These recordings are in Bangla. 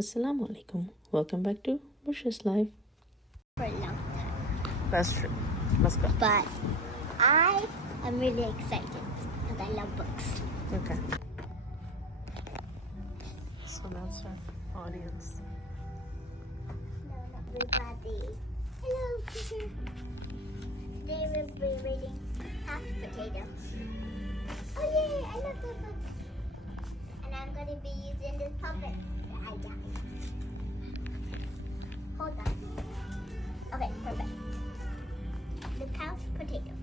Assalamu alaikum. Welcome back to Bush's Life. For a long time. That's true. Let's go. But I am really excited because I love books. Okay. So that's our audience. No, not everybody. Hello, teacher. Today we'll be reading Half Potato. Oh yay, I love that book. And I'm going to be using this puppet that I got. Hold on. Okay, perfect. The couch potato.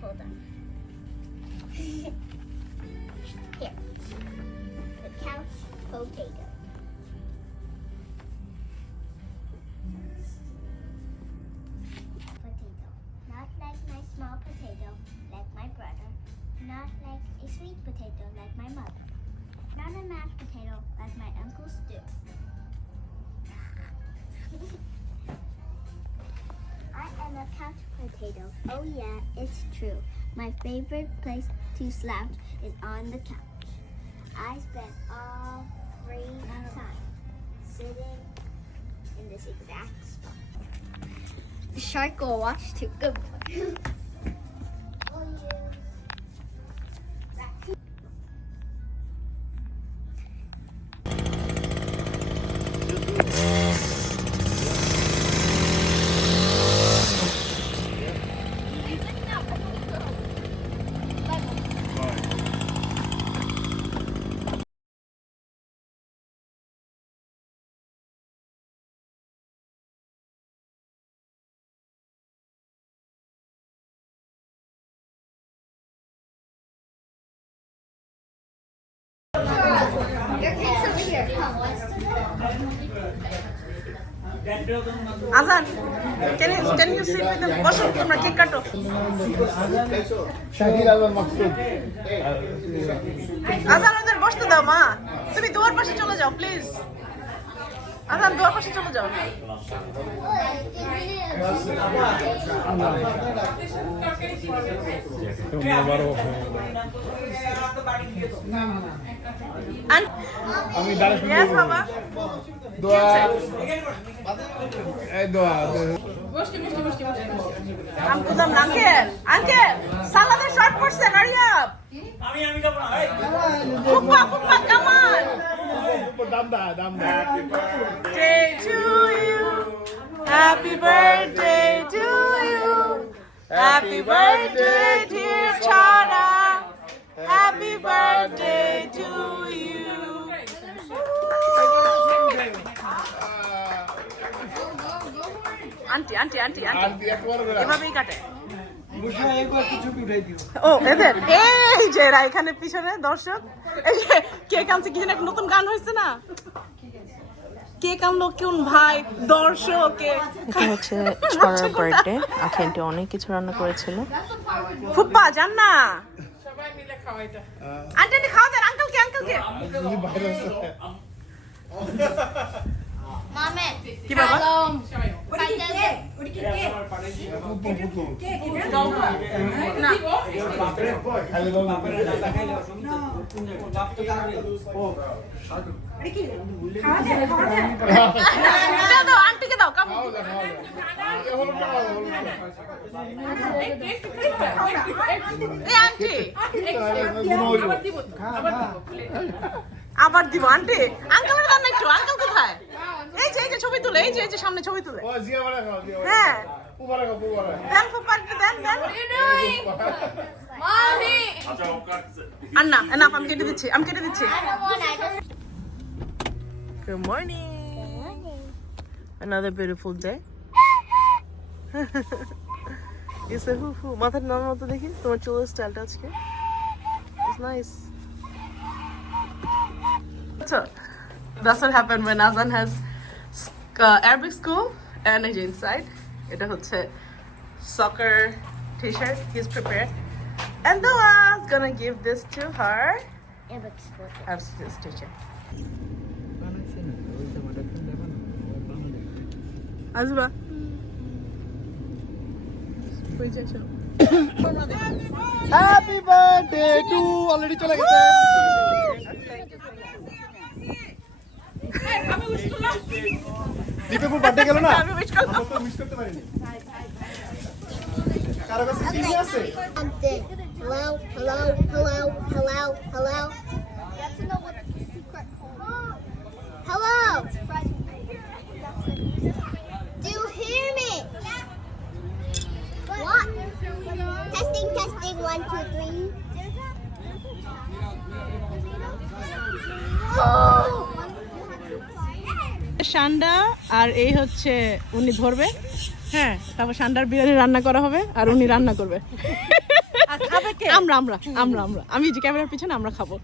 Hold on. Here. The couch potato. Potato. Not like my small potato, like my brother. Not like a sweet potato, like my mother. Not a mashed potato, like my Uncle Stu. I am a couch potato. Oh yeah, it's true. My favorite place to slouch is on the couch. I spend all free time sitting in this exact spot. The shark will watch too. Good boy. Azan, can you sit with them? বসো তোমরা কেক কাটো। আজান ওদের বসতে দাও মা। তুমি দুয়ার পাশে চলে যাও প্লিজ। আজান দুয়ার পাশে চলে যাও। আমি দাঁড়াই বাবা দোয়া এই দোয়া আঙ্কেল সালাদের শর্ট পড়ছে হারি আপ আমি খাবো না ফুপা কামান দাম Happy birthday to you Happy birthday dear Chana Happy birthday to you aunty এভাবেই কাটে ও এদের এই যে এরা এখানে পিছনে দর্শক এই যে কেক আনছে কি যেন একটা নতুন গান হয়েছে না কেক আনলো কোন ভাই দর্শক এটা হচ্ছে ছড়ার বার্থডে আখেন্টি অনেক কিছু রান্না করেছিল ফুপ্পা জান না সবাই মিলে খাওয়াইটা আন্টি খাওয়া দেন আঙ্কেলকে মামে কি বাবা আন্টিকে দাও আবার দিব আন্টি আঙ্কেলের দাম একটু আঙ্কেল কোথায় এই যে ছবি তুলে এই যে সামনে ছবি তুলে হ্যাঁ দেন ফুপার দেন আন্না এনাফ আমি কেটে দিচ্ছি Good morning. Another beautiful day. You say who? মাথার নাম মতো দেখি তোমার চুলের স্টাইলটা আজকে It's nice. So that's what happened when Azan has Arabic school and a inside. এটা হচ্ছে soccer t-shirt. He's prepared. And Doa's gonna give this to her. Arabic teacher. Azba. Happy birthday to already চলে গেছে দীপেপুর বার্থডে গেল না আমি wish করলাম। আমরা তো মিস করতে পারিনি কারো কাছে টিভি আছে Something. Hello, hello, hello, hello, hello. Get to know what the secret code. Hello. Do you hear me? What? Testing, testing. 1, 2, 3. Oh. সান্ডা আর এই হচ্ছে উনি ধরবে, হ্যাঁ, তারপর সান্ডার বিরিয়ানি রান্না করা হবে আর উনি রান্না করবে। আমরা আমরা আমরা আমরা আমি যে ক্যামেরার পিছনে আমরা খাবো।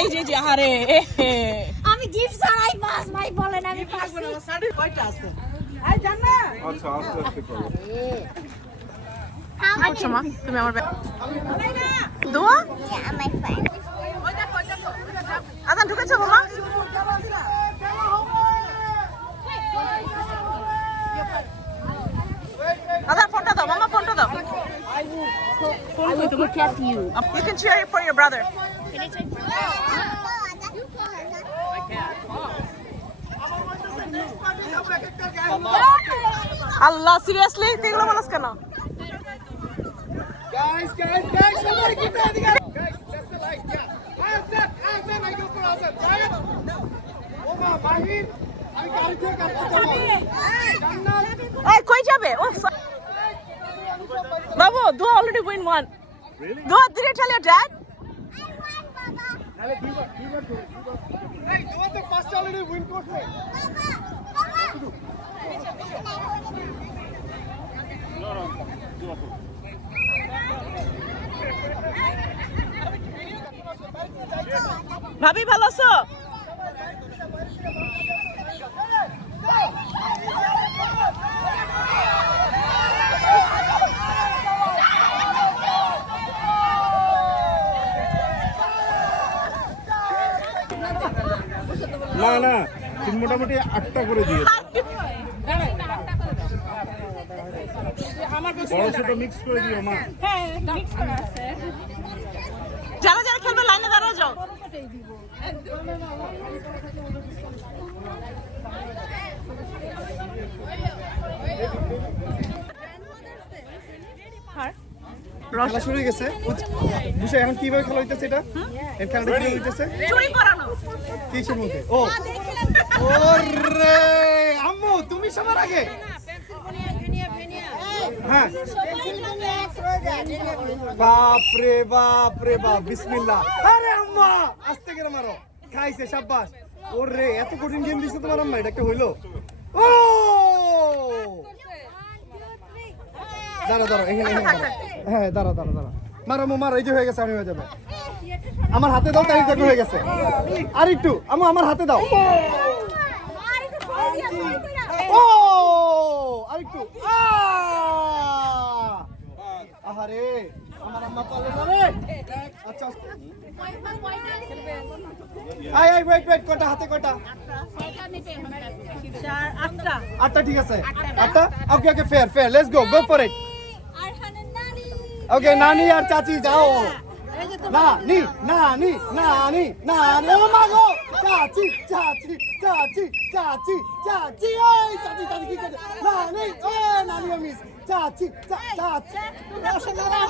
এই যে যে আরে আমি জিপ ছাড়াই পাস ভাই বলেন আমি পাস কয়টা আছে? আচ্ছা আস্তে আস্তে করো আচ্ছা মা তুমি আমার দোয়া Yeah, my friend. আদান ঢুকেছো মামা? আদান ফোনটা দাও মামা, ফোনটা দাও। I will protect you. You can cheer for your brother. Allah seriously এগুলো বলছ কেন? guys somebody keep that guys that's the light yeah Azan I go for Azan right ওমা মাহির আমি গাড়ি থেকে কাটতে যাব জান্নাত এই কই যাবে? ও বাবু দোয়া অলরেডি উইন ওয়ান। দোয়া did you tell your dad? আরে দুইবার এই দুয়া তো ফার্স্ট অলরেডি উইন করছে ভাবি ভালো আছো? না না তুমি মোটামুটি 8টা করে দিও বড় ছোট মিক্স করে দিও মা যারা যারা খেলবে লাইনে দাঁড়া যাও। খেলা শুরু হয়ে গেছে বুঝছো এখন কিভাবে খেলা হইতেছে এটা এই খেলাটা কি হইতেছে চুরি করানো। কিসের মধ্যে ও ওরে আম্মু তুমি সবার আগে হ্যাঁ বাপ রে বাপ বিসমিল্লাহ আরে আম্মা আস্তে করে মারো খাইছে শাবাশ ওরে এত কঠিন গেম দিছে তোমার আম্মা এটা কি হইলো ও দাঁড়া এখানে হ্যাঁ দাঁড়া মারো মারো এই যে হয়ে গেছে আমি হয়ে যাবে আমার হাতে দাও তাই দেখো হয়ে গেছে আর একটু আম্মু আমার হাতে দাও ও আরেকটু আহারে আমার আম্মা পারলো না রে আচ্ছা আই ওয়েট কটা হাতে কটা 8টা ঠিক আছে 8টা okay fair let's go for it okay নানি আর চাচি যাও নানি ও মাগো চাচি এই চাচি কি করছে নানি নানি মিস চাচি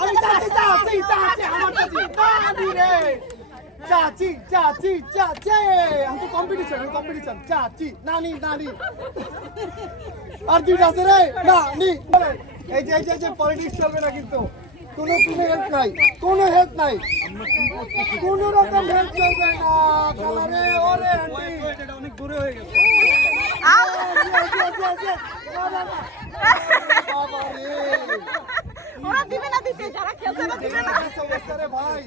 আমি চাচি আমার চাচি নানি রে চাচি আমি তো কম্পিটিশন চাচি নানি আর কি আছে রে নানি এই যে পলিটিক্স চলবে না কিন্তু কোনো হেল্প নাই কোনো রকম হেল্প চলবে না খালারে ওরে আন্টি এটা অনেক দূরে হয়ে গেছে ওরা দিবে না দিতে, যারা খেলছে না দিবে না। রে ভাই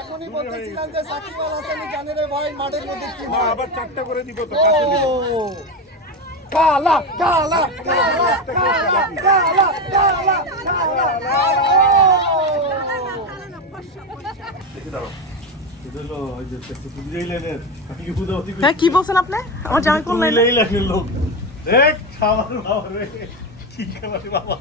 এখনই বলতেছিলাম যে সাকিবুল হাসান জানে রে ভাই মাঠের মধ্যে কি হয় আবার 4টা করে দিব তো কালা হ্যাঁ কি বলছেন আপনি? আমার জামাই কোন লাইনে? লোক দেখ খাবার বাবা রে কি খাবার বাবা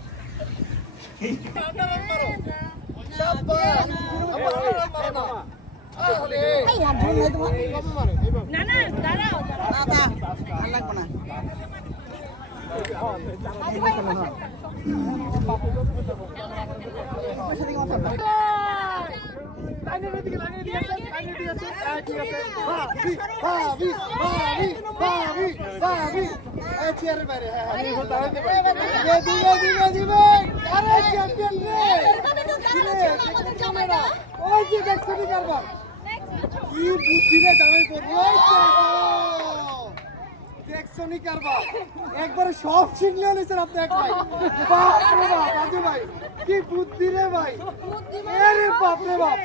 একবারে সব ছিনলে নিছেন আপনি এক ভাই রাজু ভাই কি বুদ্ধি রে ভাই আরে বাপ রে বাপ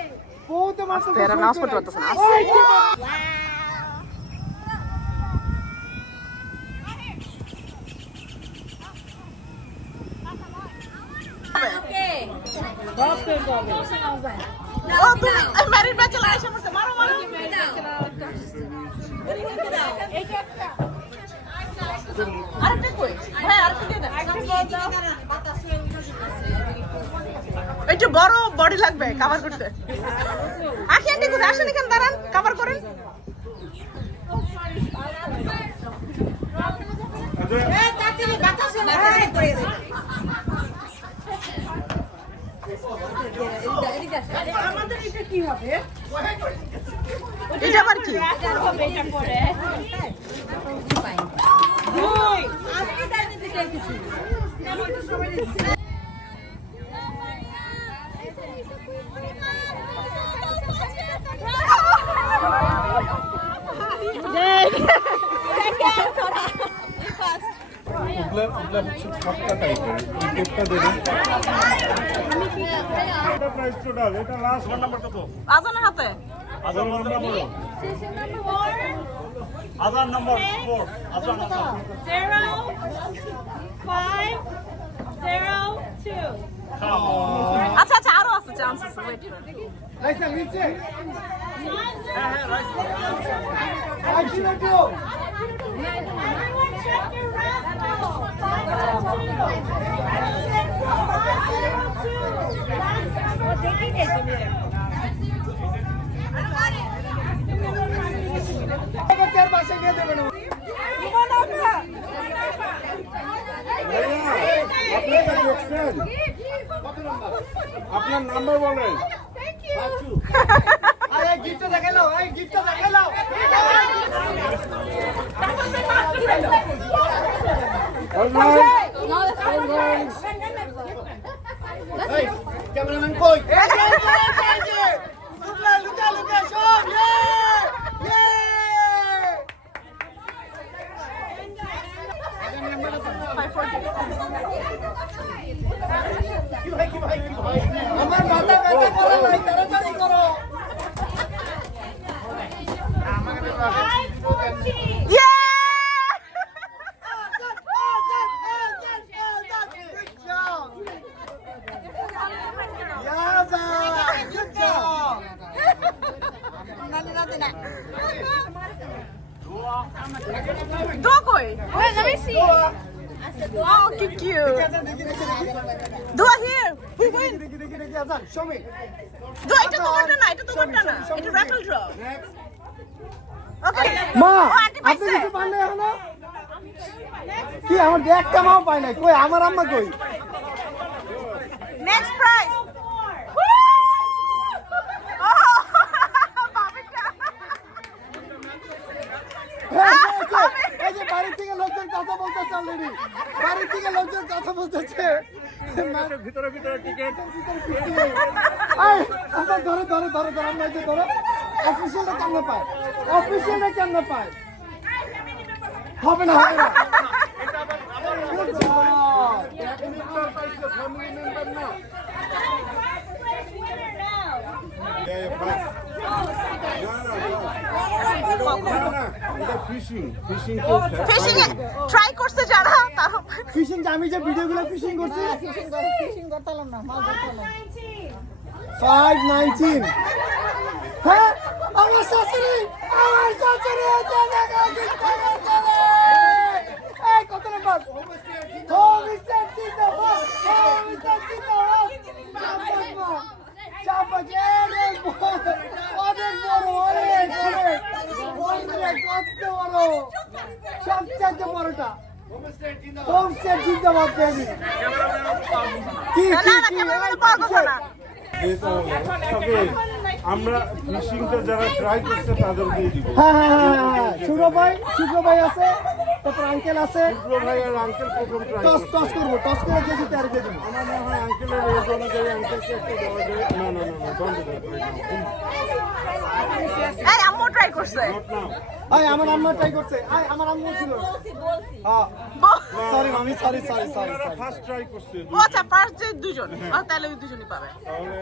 বহুত মাছ তেরা নাচ করতে পারতেছ না ও তুমি ম্যারিড ব্যাচেলর এসে পড়ছে মারো মারো আরেকটা কই ভাই আরেকটা দিয়ে দেন একটু বড় বডি লাগবে কভার করতে আখি আন্টি কোথায় আসেন এখানে দাঁড়ান কভার করেন আমাদের এটা কি হবে? এটা আবার কি এটা পরে দুই আজকে তাই দিতে চাইছি ছক্কা টাইপের এই টেপটা দেবেন এটা প্রাইস টোটাল এটা লাস্ট নাম্বার কত আজানের হাতে আজান নাম্বার বলো আজান নাম্বার 4 আজান নাম্বার 0502 আচ্ছা আচ্ছা আরো আছে চান্স আছে ওয়েট রাইসা নিচে হ্যাঁ হ্যাঁ রাইট আইছি রাখো চার পাশে গিয়ে দেবেন আপনার নাম্বার বলেন আরে গিফট দেখালো এই গিফট দেখালো এই ক্যামেরাম্যান কই লুকা লুকা লুকা সব ইয়ে আমার মাথা ব্যথা করে নাই তাড়াতাড়ি করো ইয়ে দোয়া কই let me see oh cute দোয়া here we win দেখি আজান show me দোয়া এটা তোমারটা না এটা তোমারটা না এটা raffle draw okay মা ও, aunty আপনি পাইছে। কিছু পানলে এখনো কি আমার একটা মাও পাই নাই কই আমার আম্মা কই next prize এই যে বাড়ি থেকে লোকজন কথা বলতেছে অলরেডি বাড়ি থেকে লোকজন কথা বলতেছে ভিতরে ভিতরে টিকেট এই আচ্ছা ধরো ধরো ধরো ধরো আমরা এই যে ধরো অফিসিয়ালটা কেমনে পায় অফিসিয়ালটা কেমনে পায় হবে না হবে না Good job. Fishing fishing fishing try করতে যারা তারা ফিশিং আমি যে ভিডিওগুলো ফিশিং করছি ফিশিং করতাম না মাল ধরতাম না 519 হ্যাঁ আমার শাশুড়ি এই কত নাম্বার হোম মিস্টার চিন্তা হোম মিস্টার চিন্তা চাপা রে অনেক হোম সেট জিন্দাবাদ বেবি কি না না ক্যামেরাম্যান পাওয়ার কথা না। তবে আমরা ফিশিংটা যারা ট্রাই করছে তাদের দিয়ে দিব। হ্যাঁ শুক্র ভাই আছে, তারপর আঙ্কেল আছে। শুক্র ভাই আর আঙ্কেল প্রথম ট্রাই টস করবো, টস করে দিয়ে দিতে আর দিয়ে দিবো। আমার মনে হয় আঙ্কেলের রেট অনুযায়ী আঙ্কেলকে একটা দেওয়া যায়। না বন্ধ করে এই আম্মু ট্রাই করছে। আমার আম্মা ট্রাই করছে, আমার আম্মু ছিল। হ্যাঁ সরি মামি, সরি ফার্স্ট ট্রাই করছে। ও আচ্ছা ফার্স্ট যে দুজন, তাহলে ওই দুজনই পাবে। তাহলে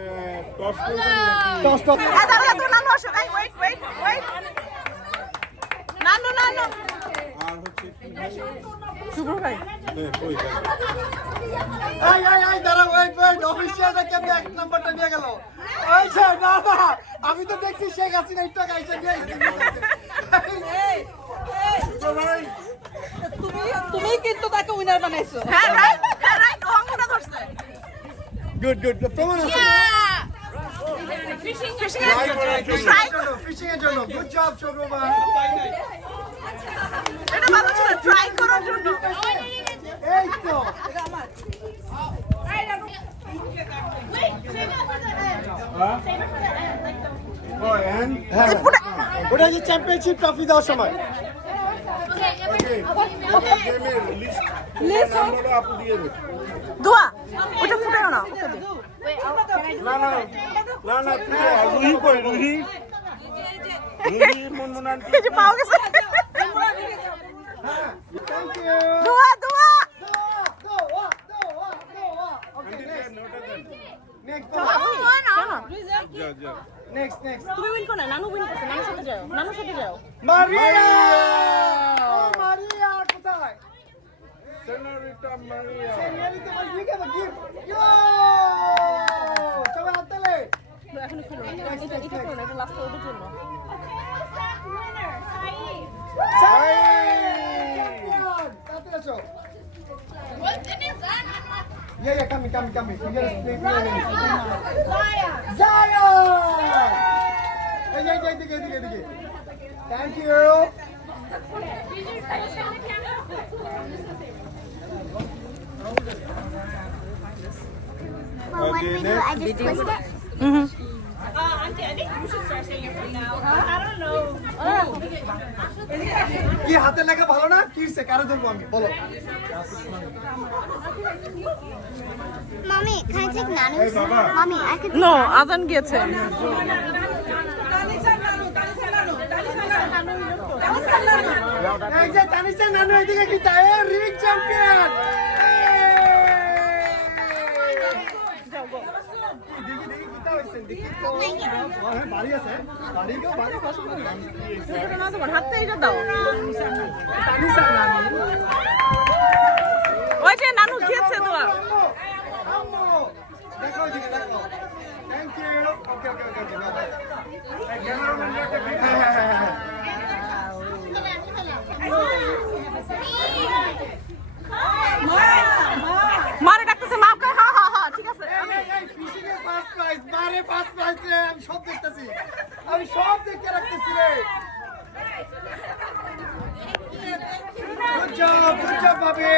টস করবেন নাকি? টস এই দাঁড়া তো নানু আসো, এই ওয়েট নানু আর হচ্ছে শুভ্র ভাই কই যায়? দাঁড়া ওয়েট অফিসিয়াল থেকে এক নাম্বারটা নিয়ে গেল। না আমি তো দেখছি শেখ হাসিনা একটু গাইছে নিয়ে তুমি কিন্তু তাকে উইনার বানাইছো। হ্যাঁ রাইট ও আঙ্গুটা ধরছে। গুড প্রমাণ আছে ফিশিং ফিশিং এর জন্য। গুড জব শুক্র ভাই, এটা ভালো ছিল ট্রাই করার জন্য। এই তো ওটা যে চ্যাম্পিয়নশিপ ট্রফি দেওয়ার সময়। গেমের লিস্ট আমরা আপু দিয়ে দেব। দোয়া ওটা ফুটাও না, ওটা দে। না রুহি কই রুহি মনমন আন্টি এই যে পাও গেছে। Thank you. দোয়া নেক্সট তুমি উইন করো না, নানু উইন করছে, নানুর সাথে যাও। মারিয়া কোথায়? সেনরিটা মারিয়া সেনিয়রিটি বল ঠিক আছে গিফট ইয়ো সবাই হাততালি। এখনো খেলো না, এটা খেলো না, এটা লাস্ট ওদের জন্য। তাড়াতাড়ি আসো। Yeah, coming. You gotta speak me. Zaya! Hey, এদিকে. Thank you. Well, what do we do? I just twist it? Auntie, I think you should start saying it from now. I don't know. কি হাতে লেখা ভালো না? কি হইছে? কারে ধরবো আমি? বলো। Mommy, can I take Nanu's? Mommy, I could. No আজান গিয়েছে। এই যে তানিশা নানু এদিকে কি তাই রিং চ্যাম্পিয়ন। দেখি কিটা হইছে দেখি তো। বাড়ি আছে? বাড়ি বসো না। এটা না তোমার হাতে এটা দাও। তানিশা নানু। ওই যে নানু গিয়েছে দোয়া। আম্মু দেখো এদিকে দেখো। Thank you. ওকে। মারে ডাকতেছে মা কয় হ্যাঁ ঠিক আছে। ফিশিং এর ফার্স্ট প্রাইজ মারে ফার্স্ট প্রাইজ রে আমি সব দেখতেছি আমি সব দেখে রাখতেছি রে গুড জব ভাবি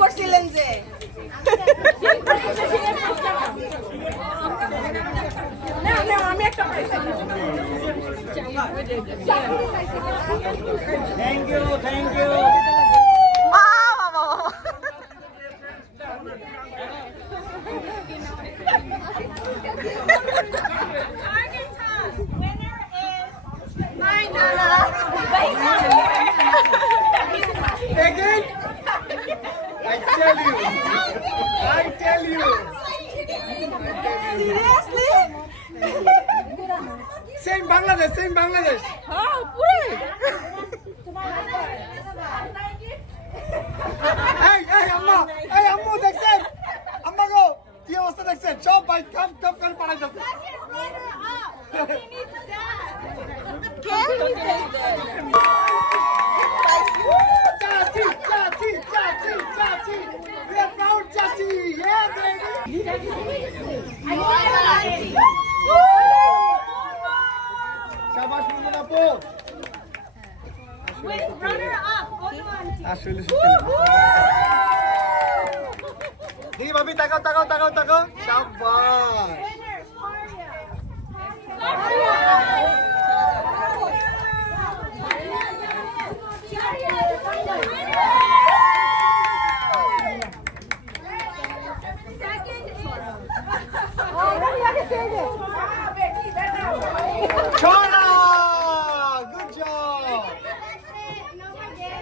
করছিলেন যে না আমি একটা থ্যাংক ইউ বাবা again I tell you seriously same Bangladesh হ্যাঁ পুরো এই আম্মু দেখছেন আম্মা গো কি অবস্থা দেখছেন সব ভাই কাম করে পাঠাইতেছে Chachi. We are proud Chachi. Yeah, baby. Wait, runner up. Hold on. আসলে সত্যি না। দেখি ভাবি তাকাও তাকাও তাকাও তাকাও শাবাশ Winner, Faria. ছোড়া good job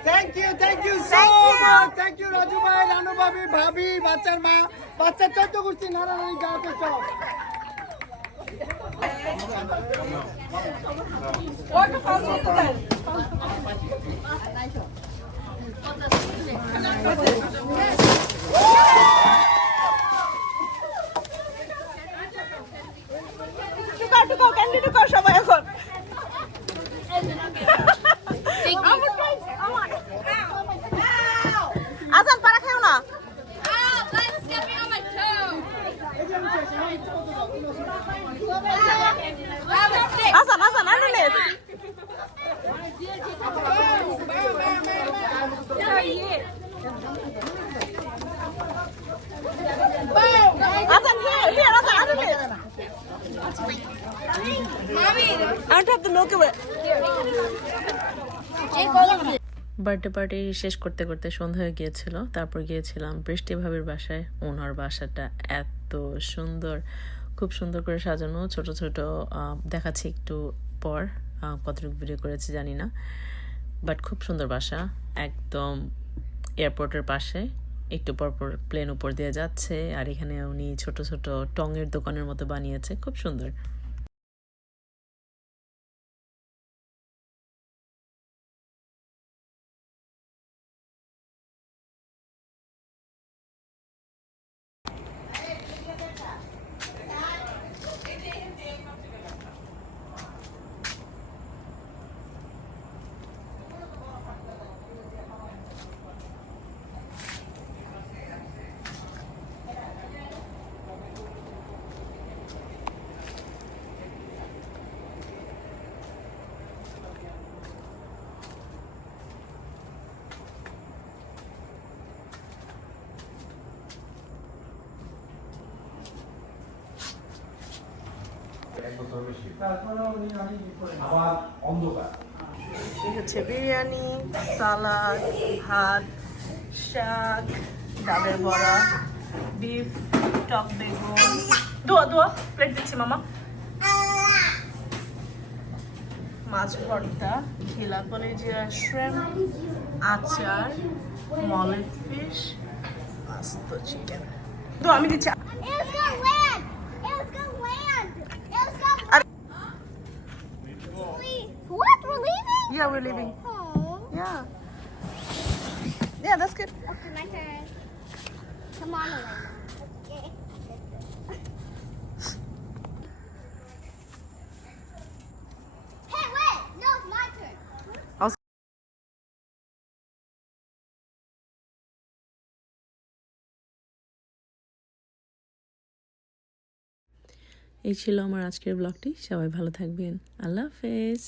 thank you so much thank you Raju ভাই রানু ভাবি ভাবি বাচ্চার মা বাচ্চার চোদ্দ করছি নারায়ণ গাঁতে চল টুকাও ক্যান্ডি টুকাও সবাই এখন আজান পারা খেও না আজান আজান আনলে আজান here আজান আজান I don't have the milk of it. Birthday party শেষ করতে করতে সন্ধ্যা হয়ে গিয়েছিল, তারপর গিয়েছিলাম বৃষ্টি ভাবির বাসায়। ওনার বাসাটা এত সুন্দর, খুব সুন্দর করে সাজানো, ছোট ছোট দেখাচ্ছি একটু পর, কতটুকু ভিডিও করেছি জানি না, বাট খুব সুন্দর বাসা, একদম এয়ারপোর্টের পাশে, একটু পরপর প্লেন উপর দিয়ে যাচ্ছে, আর এখানে উনি ছোট ছোট টঙের দোকানের মতো বানিয়েছে, খুব সুন্দর। এই হচ্ছে বিরিয়ানি, সালাদ, ভাত, শাক, ডালের বড়া, বিফ, টক বেগুন, দোয়া দোয়া প্লেট দিচ্ছি মামা, মাছ ভর্তা, ঘিলা কলেজিয়া শ্রিম্প, আচার, মলেট ফিশ, আস্ত চিকেন। দোয়া আমি দিচ্ছি। It was gonna land. It was gonna land. It was gonna. Are- What? We're leaving? Yeah, we're leaving. Oh. Yeah. Yeah, that's good. Okay, my turn. Come on, Elena. Okay. Hey, wait! No, it's my turn. এই ছিল আমার আজকের ব্লগটি। সবাই ভালো থাকবেন। আল্লাহ হাফেজ।